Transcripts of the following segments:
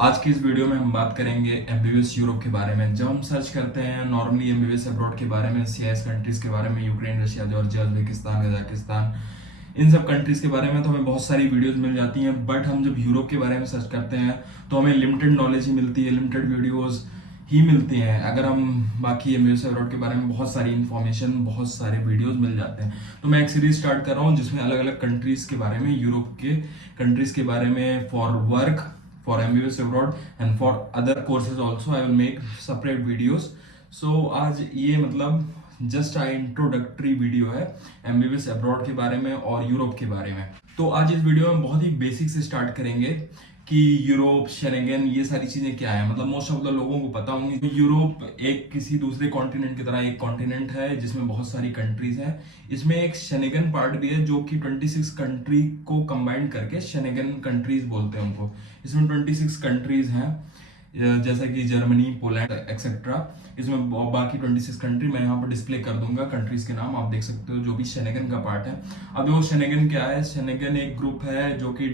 आज की इस वीडियो में हम बात करेंगे एमबीबीएस यूरोप के बारे में। जब हम सर्च करते हैं नॉर्मली एमबीबीएस अब्रॉड के बारे में, सीआईएस कंट्रीज के बारे में, Ukraine, Russia, Georgia, Uzbekistan, Kazakhstan, इन सब कंट्रीज के बारे में तो हमें बहुत सारी वीडियोस मिल जाती हैं। बट हम जब यूरोप के बारे में सर्च करते हैं तो हमें लिमिटेड नॉलेज ही मिलती है, लिमिटेड वीडियोज ही मिलती हैं। अगर हम बाकी एमबीबीएस अब्रॉड के बारे में बहुत सारी इंफॉर्मेशन, बहुत सारे वीडियोस मिल जाते हैं। तो मैं एक सीरीज स्टार्ट कर रहा हूँ जिसमें अलग अलग कंट्रीज के बारे में, यूरोप के कंट्रीज के बारे में, for work, for MBBS abroad and for other courses also I will make separate videos. So आज ये मतलब जस्ट इंट्रोडक्टरी वीडियो है MBBS अब्रॉड के बारे में और यूरोप के बारे में। तो आज इस वीडियो में बहुत ही बेसिक से स्टार्ट करेंगे कि यूरोप, शेंगेन, ये सारी चीजें क्या है। मतलब मोस्ट ऑफ द लोगों को पता होंगी कि यूरोप एक किसी दूसरे कॉन्टिनेंट की तरह एक कॉन्टिनेंट है जिसमें बहुत सारी कंट्रीज हैं। इसमें एक शेंगेन पार्ट भी है जो कि 26 कंट्री को कंबाइन करके शेंगेन कंट्रीज बोलते हैं उनको। इसमें 26 कंट्रीज हैं जैसे कि जर्मनी, पोलैंड एक्सेट्रा। इसमें बाकी 26 कंट्री मैं यहाँ पर डिस्प्ले कर दूंगा, कंट्रीज के नाम आप देख सकते हो जो भी शेंगेन का पार्ट है। अब वो शेंगेन क्या है? शेंगेन एक ग्रुप है जो कि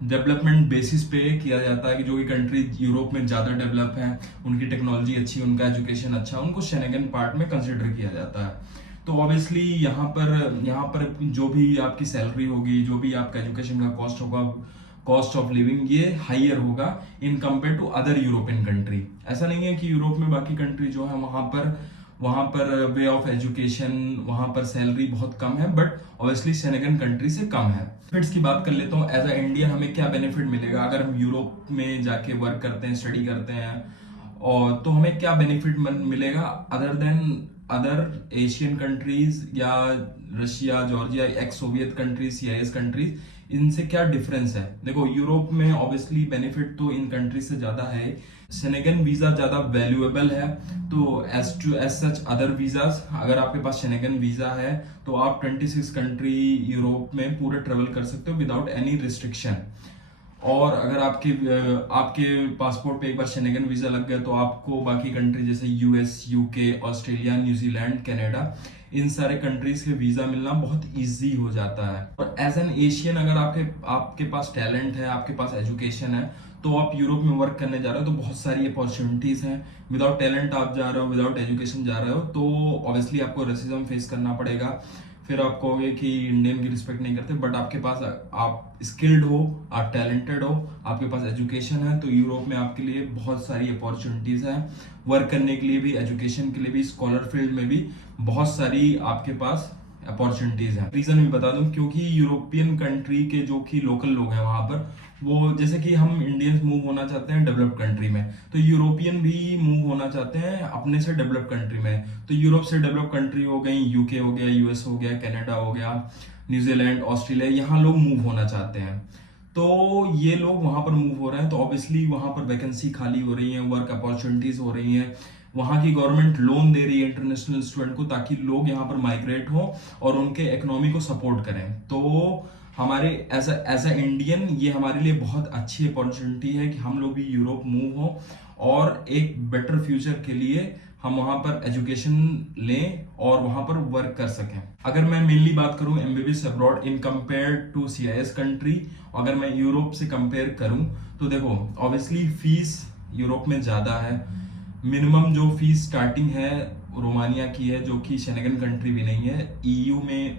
डेवलपमेंट बेसिस पे किया जाता है कि जो भी कंट्री यूरोप में ज्यादा डेवलप है, उनकी टेक्नोलॉजी अच्छी, उनका एजुकेशन अच्छा, उनको शेंगेन पार्ट में कंसिडर किया जाता है। तो ऑब्वियसली यहाँ पर जो भी आपकी सैलरी होगी, जो भी आपका एजुकेशन का कॉस्ट होगा, कॉस्ट ऑफ लिविंग, ये हाइयर होगा in compare to other European country. ऐसा नहीं है कि यूरोप में बाकी कंट्री जो है वहां पर वे ऑफ एजुकेशन, वहां पर सैलरी बहुत कम है, बट ऑब्वियसली शेंगेन कंट्री से कम है। बेनिफिट्स की बात कर लेता हूँ। एज अ इंडियन हमें क्या बेनिफिट मिलेगा अगर हम यूरोप में जाके वर्क करते हैं, स्टडी करते हैं, और तो हमें क्या बेनिफिट मिलेगा other than other Asian countries या Russia, Georgia, ex Soviet countries, CIS countries, इनसे क्या डिफरेंस है? देखो, यूरोप में ऑब्वियसली बेनिफिट तो इन कंट्रीज से ज्यादा है। शेंगेन वीजा ज्यादा वैल्यूएबल है, तो एज सच अदर वीजास, अगर आपके पास शेंगेन वीजा है तो आप 26 कंट्री यूरोप में पूरे ट्रेवल कर सकते हो विदाउट एनी रिस्ट्रिक्शन। और अगर आपके पासपोर्ट पे एक बार शेंगेन वीजा लग गया तो आपको बाकी कंट्री जैसे US, UK, Australia, New Zealand, Canada, इन सारे कंट्रीज के वीजा मिलना बहुत इजी हो जाता है। और एज एन एशियन अगर आपके पास टैलेंट है, आपके पास एजुकेशन है, तो आप यूरोप में वर्क करने जा रहे हो तो बहुत सारी अपॉर्चुनिटीज हैं। विदाउट टैलेंट आप जा रहे हो, विदाउट एजुकेशन जा रहे हो, तो ऑब्वियसली आपको रेसिज्म फेस करना पड़ेगा। फिर आप कहोगे कि इंडियन की रिस्पेक्ट नहीं करते, बट आपके पास, आप स्किल्ड हो, आप टैलेंटेड हो, आपके पास एजुकेशन है, तो यूरोप में आपके लिए बहुत सारी अपॉर्चुनिटीज हैं वर्क करने के लिए भी, एजुकेशन के लिए भी, स्कॉलर फील्ड में भी बहुत सारी आपके पास अपॉर्चुनिटीज हैं। रीजन भी बता दूं, क्योंकि यूरोपियन कंट्री के जो कि लोकल लोग हैं वहां पर, वो जैसे कि हम इंडियंस मूव होना चाहते हैं डेवलप्ड कंट्री में, तो यूरोपियन भी मूव होना चाहते हैं अपने से डेवलप कंट्री में। तो यूरोप से डेवलप कंट्री हो गई, यूके हो गया, यूएस हो गया, कनाडा हो गया, न्यूजीलैंड, ऑस्ट्रेलिया, यहाँ लोग मूव होना चाहते हैं। तो ये लोग वहां पर मूव हो रहे हैं, तो ऑब्वियसली वहां पर वैकेंसी खाली हो रही है, वर्क अपॉर्चुनिटीज हो रही हैं। वहां की गवर्नमेंट लोन दे रही है इंटरनेशनल स्टूडेंट को, ताकि लोग यहाँ पर माइग्रेट हो और उनके इकोनॉमी को सपोर्ट करें। तो हमारे एज अ इंडियन ये हमारे लिए बहुत अच्छी अपॉर्चुनिटी है कि हम लोग भी यूरोप मूव हो और एक बेटर फ्यूचर के लिए हम वहां पर एजुकेशन लें और वहां पर वर्क कर सकें। अगर मैं मेनली बात करूं MBBS abroad in compare to CIS country, अगर मैं यूरोप से कंपेयर करूं तो देखो, ऑब्वियसली फीस यूरोप में ज्यादा है। मिनिमम जो फीस स्टार्टिंग है रोमानिया की है, जो कि शेंगेन कंट्री भी नहीं है, ईयू में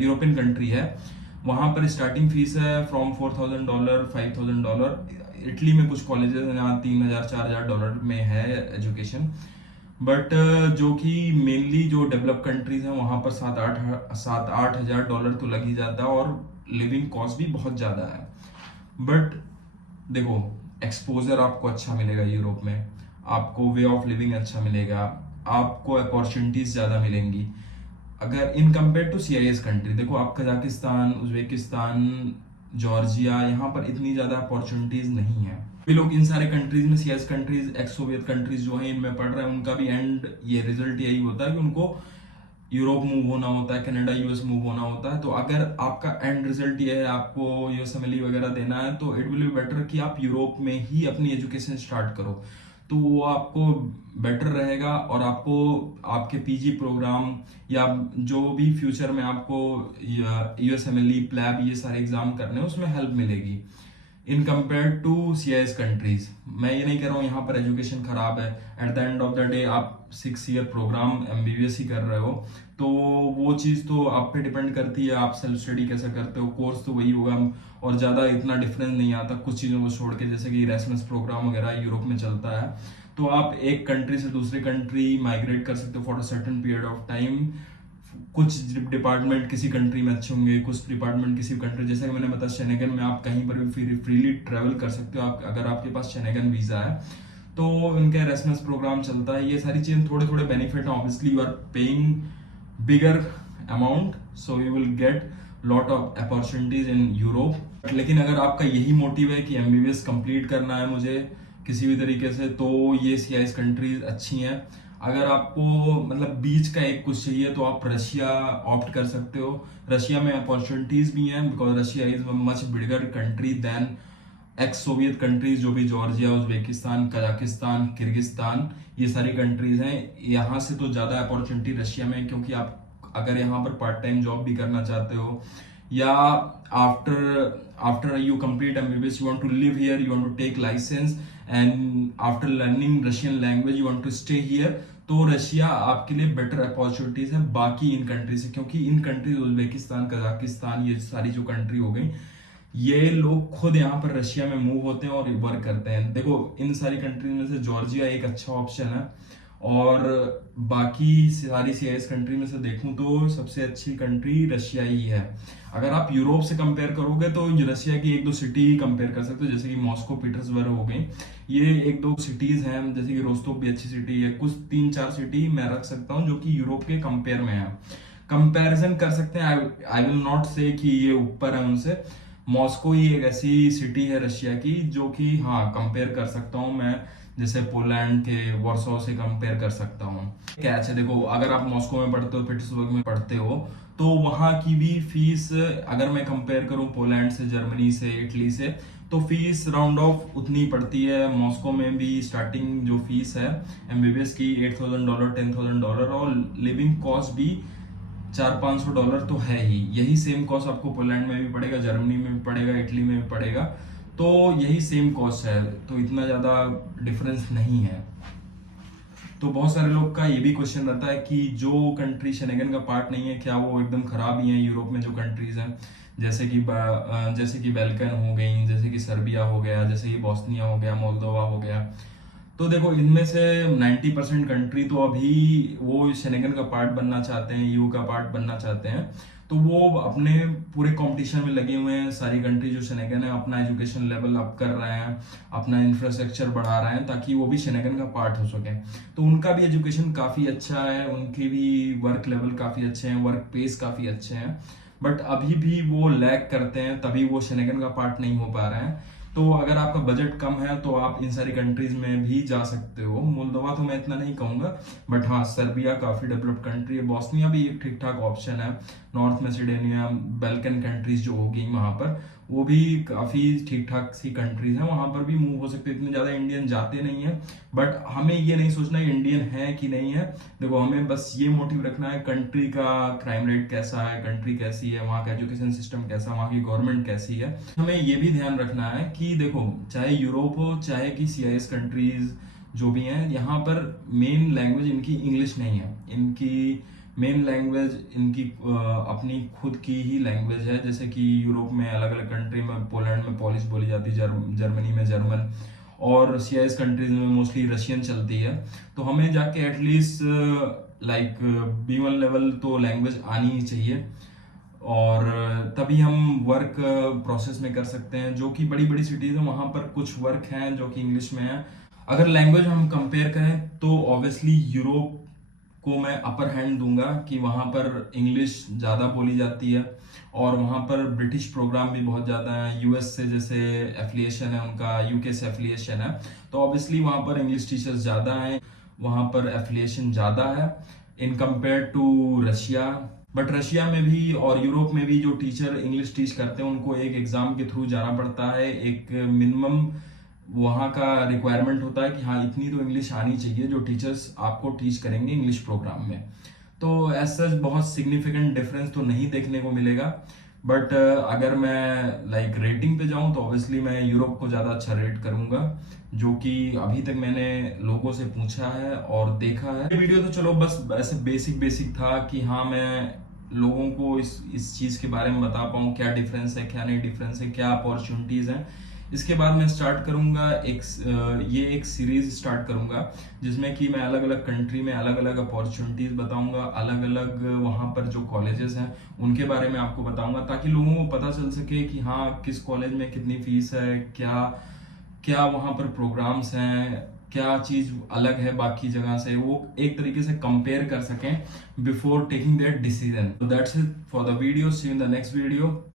यूरोपियन कंट्री है। वहां पर स्टार्टिंग फीस है फ्रॉम $4,000, $5,000। इटली में कुछ कॉलेजेस हैं जहाँ $3,000, $4,000 में है एजुकेशन। बट जो कि मेनली जो डेवलप कंट्रीज हैं वहां पर $7,000-8,000 तो लग ही जाता है, और लिविंग कॉस्ट भी बहुत ज्यादा है। बट देखो, एक्सपोजर आपको अच्छा मिलेगा यूरोप में, आपको वे ऑफ लिविंग अच्छा मिलेगा, आपको अपॉर्चुनिटीज ज्यादा मिलेंगी अगर in compare to CIS country. देखो, आप कजाकिस्तान, उज्बेकिस्तान, जॉर्जिया, यहाँ पर इतनी ज्यादा अपॉर्चुनिटीज नहीं है। भी लोग इन सारे कंट्रीज में, CIS countries, x Soviet countries जो है इनमें पढ़ रहे हैं, उनका भी एंड ये रिजल्ट यही होता है कि उनको यूरोप मूव होना होता है, कनाडा, यूएस मूव होना होता है। तो अगर आपका एंड रिजल्ट ये है आपको यूएसएमएलई वगैरह देना है, तो इट विल बी बेटर कि आप यूरोप में ही अपनी एजुकेशन स्टार्ट करो, तो वो आपको बेटर रहेगा। और आपको आपके पीजी प्रोग्राम या जो भी फ्यूचर में आपको यूएसएमएलई, प्लैब, ये सारे एग्जाम करने हैं उसमें हेल्प मिलेगी। In compare to CIS countries. मैं ये नहीं कह रहा हूँ यहाँ पर एजुकेशन खराब है, at the end of the day आप 6 ईयर प्रोग्राम MBBS ही कर रहे हो, तो वो चीज़ तो आप पे डिपेंड करती है, आप सेल्फ स्टडी कैसे करते हो, कोर्स तो वही होगा और ज़्यादा इतना डिफरेंस नहीं आता कुछ चीज़ों को छोड़ के, जैसे कि इरेस्मस प्रोग्राम वगैरह यूरोप में चलता है, तो आप एक कंट्री से दूसरे कंट्री माइग्रेट कर सकते हो for a certain period of time. कुछ डिपार्टमेंट किसी कंट्री में अच्छे होंगे, कुछ डिपार्टमेंट किसी कंट्री, जैसे कि मैंने बताया शेनेगन में आप कहीं पर भी फ्रीली ट्रेवल कर सकते हो आप, अगर आपके पास शेनेगन वीजा है तो उनका एरास्मस प्रोग्राम चलता है। ये सारी चीजें थोड़े थोड़े बेनिफिट है, obviously you are paying bigger amount so you will get lot of opportunities in Europe. लेकिन अगर आपका यही मोटिव है कि MBBS कंप्लीट करना है मुझे किसी भी तरीके से, तो ये CIS कंट्रीज अच्छी हैं। अगर आपको मतलब बीच का एक कुछ चाहिए तो आप रशिया ऑप्ट कर सकते हो। रशिया में अपॉर्चुनिटीज भी हैं because Russia is much bigger country than ex Soviet countries, जो भी जॉर्जिया, उज्बेकिस्तान, कजाकिस्तान, किर्गिस्तान, ये सारी कंट्रीज हैं। यहाँ से तो ज़्यादा अपॉर्चुनिटी रशिया में, क्योंकि आप अगर यहाँ पर पार्ट टाइम जॉब भी करना चाहते हो या after you complete MBBS you want to live here, you want to take license and after learning Russian language you want to stay here, तो रशिया आपके लिए बेटर अपॉर्चुनिटीज है बाकी इन कंट्री से, क्योंकि इन कंट्रीज उज्बेकिस्तान, कजाकिस्तान, ये सारी जो कंट्री हो गई, ये लोग खुद यहाँ पर रशिया में मूव होते हैं और वर्क करते हैं। देखो इन सारी कंट्रीज में से जॉर्जिया एक अच्छा ऑप्शन है, और बाकी सारी CIS कंट्री में से देखूं तो सबसे अच्छी कंट्री रशिया ही है। अगर आप यूरोप से कंपेयर करोगे तो रशिया की एक दो सिटी कंपेयर कर सकते हो, जैसे कि मॉस्को, पीटर्सबर्ग हो गई, ये एक दो सिटीज हैं, जैसे कि रोस्टोव भी अच्छी सिटी है। कुछ 3-4 सिटी मैं रख सकता हूँ जो कि यूरोप के कंपेयर में है, कंपैरिजन कर सकते हैं। आई विल नॉट से कि ये ऊपर है उनसे। मॉस्को ही एक ऐसी सिटी है रशिया की जो कि हाँ कंपेयर कर सकता हूँ मैं, जैसे पोलैंड के वॉर्सो से कंपेयर कर सकता हूँ। कैच है, देखो अगर आप मॉस्को में पढ़ते हो, पीटर्सबर्ग में पढ़ते हो, तो वहाँ की भी फीस अगर मैं कंपेयर करूँ पोलैंड से, जर्मनी से, इटली से, तो फीस राउंड ऑफ उतनी पड़ती है। मॉस्को में भी स्टार्टिंग जो फीस है MBBS की $8,000, $10,000, और लिविंग कॉस्ट भी $400-500 तो है ही। यही सेम कॉस्ट आपको पोलैंड में भी पड़ेगा, जर्मनी में भी पड़ेगा, इटली में भी पड़ेगा, तो यही सेम कॉस्ट है, तो इतना ज़्यादा डिफरेंस नहीं है। तो बहुत सारे लोग का ये भी क्वेश्चन रहता है कि जो कंट्री शेंगेन का पार्ट नहीं है क्या वो एकदम खराब ही है? यूरोप में जो कंट्रीज हैं जैसे कि बैल्कन हो गई, जैसे कि सर्बिया हो गया, जैसे कि बोस्निया हो गया, मोल्दोवा हो गया, तो देखो इनमें से 90% कंट्री तो अभी वो शेंगेन का पार्ट बनना चाहते हैं, EU का पार्ट बनना चाहते हैं, तो वो अपने पूरे कंपटीशन में लगे हुए हैं। सारी कंट्री जो शेंगेन है अपना एजुकेशन लेवल अप कर रहे हैं, अपना इंफ्रास्ट्रक्चर बढ़ा रहे हैं ताकि वो भी शेंगेन का पार्ट हो सके। तो उनका भी एजुकेशन काफ़ी अच्छा है, उनके भी वर्क लेवल काफ़ी अच्छे हैं, वर्क पेस काफ़ी अच्छे हैं, बट अभी भी वो लैग करते हैं, तभी वो शेंगेन का पार्ट नहीं हो पा रहे हैं। तो अगर आपका बजट कम है तो आप इन सारी कंट्रीज में भी जा सकते हो। मोल्दोवा तो मैं इतना नहीं कहूंगा, बट हाँ सर्बिया काफी डेवलप्ड कंट्री है, बोस्निया भी एक ठीक ठाक ऑप्शन है, नॉर्थ मैसेडोनिया, बैल्कन कंट्रीज जो हो गई वहां पर, वो भी काफी ठीक ठाक सी कंट्रीज हैं, वहां पर भी मूव हो सकते हैं। इतने ज्यादा इंडियन जाते नहीं है, बट हमें ये नहीं सोचना इंडियन है कि नहीं है। देखो हमें बस ये मोटिव रखना है कंट्री का क्राइम रेट कैसा है, कंट्री कैसी है, वहाँ का एजुकेशन सिस्टम कैसा, वहाँ की गवर्नमेंट कैसी है। हमें ये भी ध्यान रखना है कि देखो चाहे यूरोप हो चाहे कि CIS कंट्रीज जो भी हैं, यहाँ पर मेन लैंग्वेज इनकी इंग्लिश नहीं है, इनकी मेन लैंग्वेज इनकी अपनी खुद की ही लैंग्वेज है। जैसे कि यूरोप में अलग अलग कंट्री में, पोलैंड में पॉलिश बोली जाती है, जर्मनी में जर्मन, और CIS कंट्रीज में मोस्टली रशियन चलती है। तो हमें जाके एटलीस्ट लाइक B1 लेवल तो लैंग्वेज आनी ही चाहिए, और तभी हम वर्क प्रोसेस में कर सकते हैं। जो कि बड़ी बड़ी सिटीज है वहाँ पर कुछ वर्क हैं जो कि इंग्लिश में है। अगर लैंग्वेज हम कंपेयर करें तो ऑब्वियसली यूरोप को मैं अपर हैंड दूंगा कि वहाँ पर इंग्लिश ज़्यादा बोली जाती है, और वहाँ पर ब्रिटिश प्रोग्राम भी बहुत ज़्यादा है। US से जैसे एफिलिएशन है उनका, UK से एफिलिएशन है, तो ऑब्वियसली वहाँ पर इंग्लिश टीचर्स ज़्यादा हैं, वहाँ पर एफिलिएशन ज़्यादा है in compare to Russia. But Russia में भी और यूरोप में भी जो टीचर इंग्लिश टीच करते हैं उनको एक एग्जाम के थ्रू जाना पड़ता है, एक मिनिमम वहाँ का रिक्वायरमेंट होता है कि हाँ इतनी तो इंग्लिश आनी चाहिए जो टीचर्स आपको टीच करेंगे इंग्लिश प्रोग्राम में। तो एज सच बहुत सिग्निफिकेंट डिफरेंस तो नहीं देखने को मिलेगा, बट अगर मैं लाइक रेटिंग पे जाऊं तो ऑब्वियसली मैं यूरोप को ज़्यादा अच्छा रेट करूंगा, जो कि अभी तक मैंने लोगों से पूछा है और देखा है। ये वीडियो तो चलो बस ऐसे बेसिक बेसिक था कि हाँ मैं लोगों को इस चीज़ के बारे में बता पाऊँ, क्या डिफरेंस है क्या नहीं डिफरेंस है, क्या अपॉर्चुनिटीज़ हैं। इसके बाद मैं स्टार्ट करूंगा ये एक सीरीज स्टार्ट करूंगा जिसमें कि मैं अलग अलग कंट्री में अलग अलग अपॉर्चुनिटीज बताऊंगा, अलग अलग वहाँ पर जो कॉलेजेस हैं उनके बारे में आपको बताऊंगा, ताकि लोगों को पता चल सके कि हाँ किस कॉलेज में कितनी फीस है, क्या क्या वहाँ पर प्रोग्राम्स हैं, क्या चीज अलग है बाकी जगह से, वो एक तरीके से कंपेयर कर सकें before taking their decision. That's it for the video, see you in the next video.